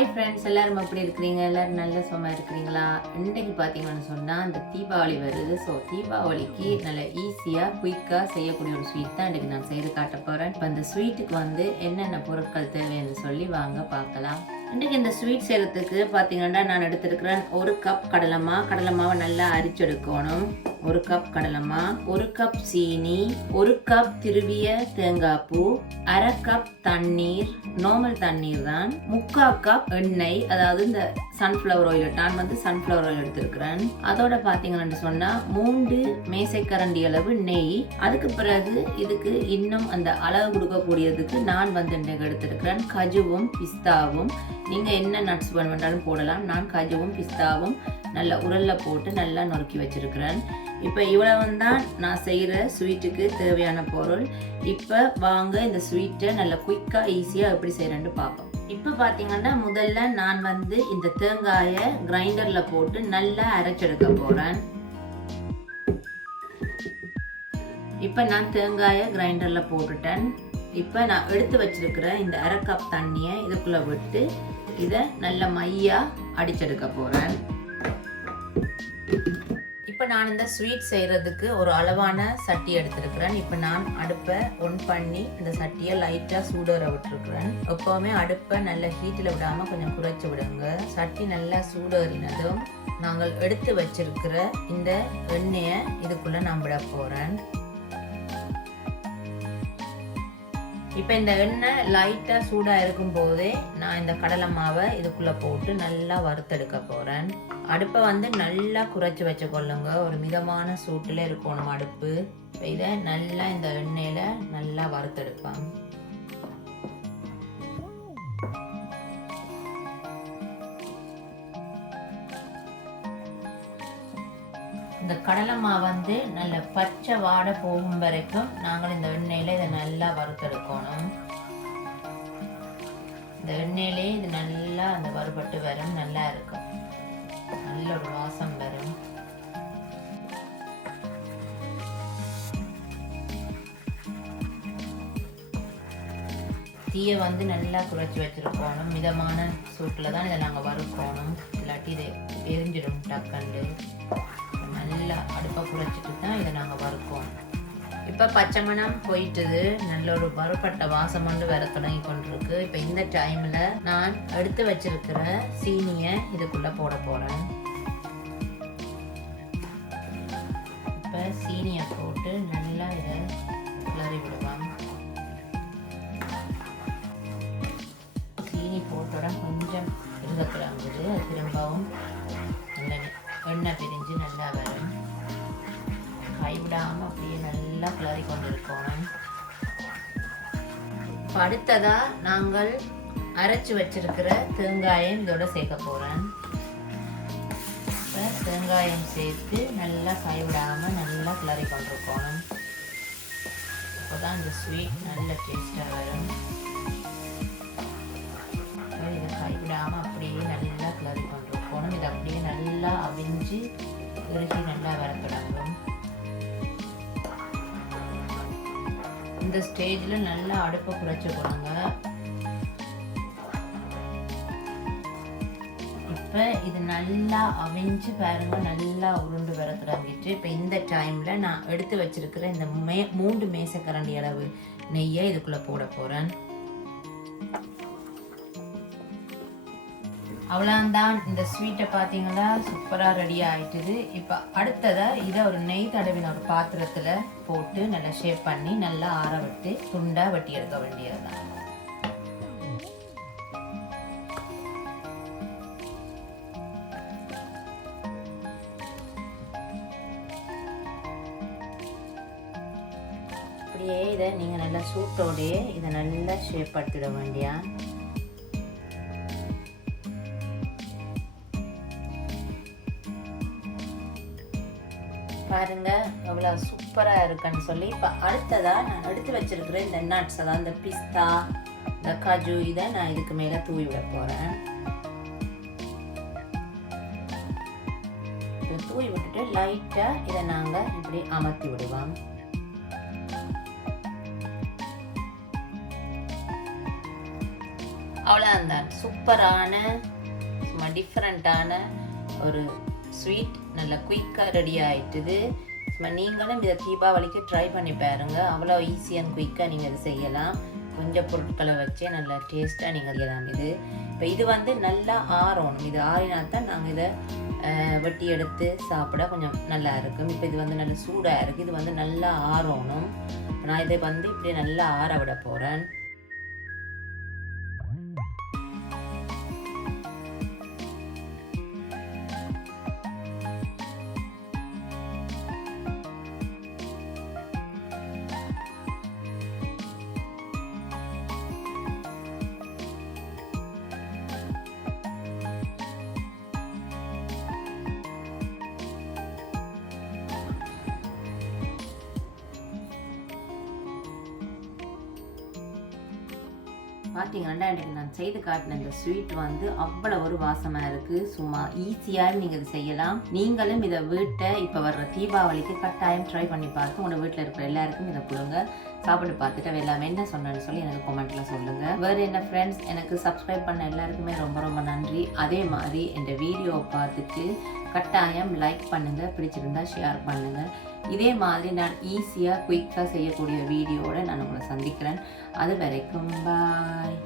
Hi friends, எல்லாரும் எப்படி இருக்கிறீங்க? எல்லாரும் நல்ல சும்மா இருக்கிறீங்களா? இன்றைக்கு பார்த்தீங்கன்னு சொன்னால் இந்த தீபாவளி வருது. ஸோ தீபாவளிக்கு நல்ல ஈஸியாக குயிக்காக செய்யக்கூடிய ஒரு ஸ்வீட் தான் இன்றைக்கு நான் செய்து காட்ட போகிறேன். இப்போ இந்த ஸ்வீட்டுக்கு வந்து என்னென்ன பொருட்கள் தேவைன்னு சொல்லி வாங்க பார்க்கலாம். இன்றைக்கி இந்த ஸ்வீட் செய்கிறதுக்கு பார்த்தீங்கன்னா நான் எடுத்துருக்கிறேன் 1 கப் கடலை மாவை நல்லா அரிச்செடுக்கணும். 1 கப் கடலைமா, 1 கப் சீனி, 1 கப் திருவிய தேங்காய் பூ, 1/2 கப் தண்ணீர், நார்மல் தண்ணீர் தான், 3/4 கப் எண்ணெய், அதாவது இந்த சன்ஃப்ளவர் ஆயில். நான் வந்து சன்ஃப்ளவர் ஆயில் எடுத்திருக்கிறேன். அதோட பார்த்தீங்கன்னு சொன்னா 3 மேசைக்கரண்டி அளவு நெய். அதுக்கு பிறகு இதுக்கு இன்னும் அந்த அளவு கொடுக்கக்கூடியதுக்கு நான் வந்து இன்றைக்கு எடுத்திருக்கிறேன் கஜுவும் பிஸ்தாவும். நீங்கள் என்ன நட்ஸ் வேண்டாலும் போடலாம். நான் கஜுவும் பிஸ்தாவும் நல்லா உரல்ல போட்டு நல்லா நொறுக்கி வச்சிருக்கிறேன். இப்போ இவ்வளவு தான் நான் செய்கிற ஸ்வீட்டுக்கு தேவையான பொருள். இப்போ வாங்க இந்த ஸ்வீட்டை நல்லா குயிக்காக ஈஸியாக எப்படி செய்கிறேன்னு பார்ப்போம். இப்போ பார்த்தீங்கன்னா முதல்ல நான் வந்து இந்த தேங்காயை கிரைண்டரில் போட்டு நல்லா அரைச்செடுக்க போகிறேன். இப்போ நான் தேங்காயை கிரைண்டரில் போட்டுட்டேன். இப்போ நான் எடுத்து வச்சிருக்கிற இந்த 1/2 கப் தண்ணியை இதுக்குள்ளே விட்டு இதை நல்ல மையாக அடிச்செடுக்க போகிறேன். இப்போ நான் இந்த ஸ்வீட் செய்கிறதுக்கு ஒரு அளவான சட்டி எடுத்துருக்கிறேன். இப்போ நான் அடுப்பை ஒன் பண்ணி இந்த சட்டியை லைட்டாக சூடற விட்டுருக்குறேன். எப்போவுமே அடுப்பை நல்ல ஹீட்டில் விடாமல் கொஞ்சம் குறைச்சி விடுங்க. சட்டி நல்லா சூடறினதும் நாங்கள் எடுத்து வச்சிருக்கிற இந்த எண்ணெயை இதுக்குள்ளே நான் விட போகிறேன். இப்போ இந்த எண்ணெய் லைட்டாக சூடாக இருக்கும் போதே நான் இந்த கடலை மாவை இதுக்குள்ளே போட்டு நல்லா வறுத்தெடுக்க போகிறேன். அடுப்பை வந்து நல்லா குறைச்சி வச்சுக்கொள்ளுங்க. ஒரு மிதமான சூட்டில் இருக்கணும் அடுப்பு. இதை நல்லா இந்த எண்ணெயில் நல்லா வறுத்தெடுப்பேன். இந்த கடலை மாவு வந்து நல்ல பச்சை வாடை போகும் வரைக்கும் நாங்கள் இந்த எண்ணெயில் இதை நல்லா வறுத்தெடுக்கணும். இந்த எண்ணெயிலே இது நல்லா அந்த வறுபட்டு வரும், நல்லா இருக்கும், நல்ல ஒரு வாசம் வரும். தீயை வந்து நல்லா குறைச்சி வச்சிருக்கணும். மிதமான சூட்டில் தான் இதை நாங்கள் வறுக்கணும், இல்லாட்டி இதை எரிஞ்சிடும் டக்கண்டு. நல்லா அடுப்பை குறைச்சிட்டு தான் இதை நாங்கள் வறுக்கோம். இப்போ பச்சை மணம் போயிட்டுது, நல்ல ஒரு வறுப்பட்ட வாசம் வந்து வர தொடங்கி கொண்டிருக்கு. இப்போ இந்த டைமில் நான் எடுத்து வச்சிருக்கிற சீனியை இதுக்குள்ளே போட போகிறேன். இப்போ சீனியை போட்டு நல்லா இதை கிளறி விடுவாங்க. சீனி போட்டோட கொஞ்சம் இருந்துக்கிறாங்குது, அது திரும்பவும் எண்ணெய் பிரிஞ்சு நல்லா வரும். கைவிடாமல் அப்படியே நல்லா கிளறி கொண்டு இருக்கணும். இப்போ அடுத்ததாக நாங்கள் அரைச்சி வச்சிருக்கிற தேங்காயம் இதோட சேர்க்க போகிறேன். இப்போ தேங்காயம் சேர்த்து நல்லா கைவிடாமல் நல்லா கிளறி கொண்டு இருக்கணும். அப்போ தான் இந்த ஸ்வீட் நல்ல டேஸ்டாக வரும். இதை கைவிடாமல் அப்படியே நல்லா கிளறி கொண்டு இருக்கணும். இதை அப்படியே நல்லா அவிஞ்சு இறுகி நல்லா வர தொடங்கும். இந்த ஸ்டேஜில் நல்லா அடுப்பை குறைச்சி போடுங்க. இப்போ இது நல்லா அவிஞ்சு பாருங்க, நல்லா உருண்டு வர தொடங்கிட்டு. இப்போ இந்த டைமில் நான் எடுத்து வச்சிருக்கிற இந்த 3 மேசைக்கரண்டி அளவு நெய்யை இதுக்குள்ளே போட போகிறேன். அவ்வளோதான், இந்த ஸ்வீட்டை பார்த்தீங்கன்னா சூப்பராக ரெடி ஆகிட்டுது. இப்போ அடுத்ததாக இதை ஒரு நெய் தடவின ஒரு பாத்திரத்தில் போட்டு நல்லா ஷேப் பண்ணி நல்லா ஆற விட்டு துண்டாக வெட்டி எடுக்க வேண்டியது தான். அப்படியே இதை நீங்கள் நல்லா சூட்டோடையே இதை நல்லா ஷேப் படுத்திட வேண்டியா. பாருங்க எவ்வளோ சூப்பராக இருக்குன்னு சொல்லி. இப்போ அடுத்ததாக நான் எடுத்து வச்சிருக்கிற இந்த நட்ஸ், அதாவது இந்த பிஸ்தா, இந்த காஜு, இதை நான் இதுக்கு மேலே தூவி விட போகிறேன். இப்போ தூவி விட்டுட்டு லைட்டாக இதை நாங்கள் இப்படி அமர்த்தி விடுவோம். அவ்வளோதான், சூப்பரான சும்மா டிஃப்ரெண்ட்டான ஒரு ஸ்வீட் நல்லா குயிக்காக ரெடி ஆகிட்டுது. சும்மா நீங்களும் இதை தீபாவளிக்கு ட்ரை பண்ணி பாருங்க. அவ்வளோ ஈஸியாக அண்ட் குயிக்காக நீங்கள் இதை செய்யலாம். கொஞ்சம் பொருட்களை வச்சே நல்லா டேஸ்ட்டாக நீங்கள் செய்யலாம். இப்போ இது நல்லா ஆறணும். இது ஆறினா தான் நாங்கள் இதை வெட்டி எடுத்து சாப்பிட கொஞ்சம் நல்லா இருக்கும். இப்போ இது நல்ல சூடாக இருக்குது. இது நல்லா ஆறணும். நான் இதை இப்படி நல்லா ஆற விட போகிறேன். பார்த்தீங்கன்னா எனக்கு நான் செய்து காட்டின இந்த ஸ்வீட் அவ்வளோ ஒரு வாசமாக இருக்குது. சும்மா ஈஸியாக நீங்கள் இதை செய்யலாம். நீங்களும் இதை வீட்டை இப்போ வர்ற தீபாவளிக்கு கட்டாயம் ட்ரை பண்ணி பார்த்து உங்கள் வீட்டில் இருக்கிற எல்லாருக்கும் இதை கொடுங்க. சாப்பிட்டு பார்த்துட்டு எல்லாமே என்ன சொன்னேன்னு சொல்லி எனக்கு கமெண்ட்டில் சொல்லுங்கள். வேறு என்ன ஃப்ரெண்ட்ஸ், எனக்கு சப்ஸ்கிரைப் பண்ண எல்லாருக்குமே ரொம்ப ரொம்ப நன்றி. அதே மாதிரி இந்த வீடியோவை பார்த்துட்டு கட்டாயம் லைக் பண்ணுங்கள், பிடிச்சிருந்தா ஷேர் பண்ணுங்கள். இதே மாதிரி நான் ஈஸியாக குயிக்காக செய்யக்கூடிய வீடியோவோட நான் உங்களை சந்திக்கிறேன். அது வரைக்கும் பாய்.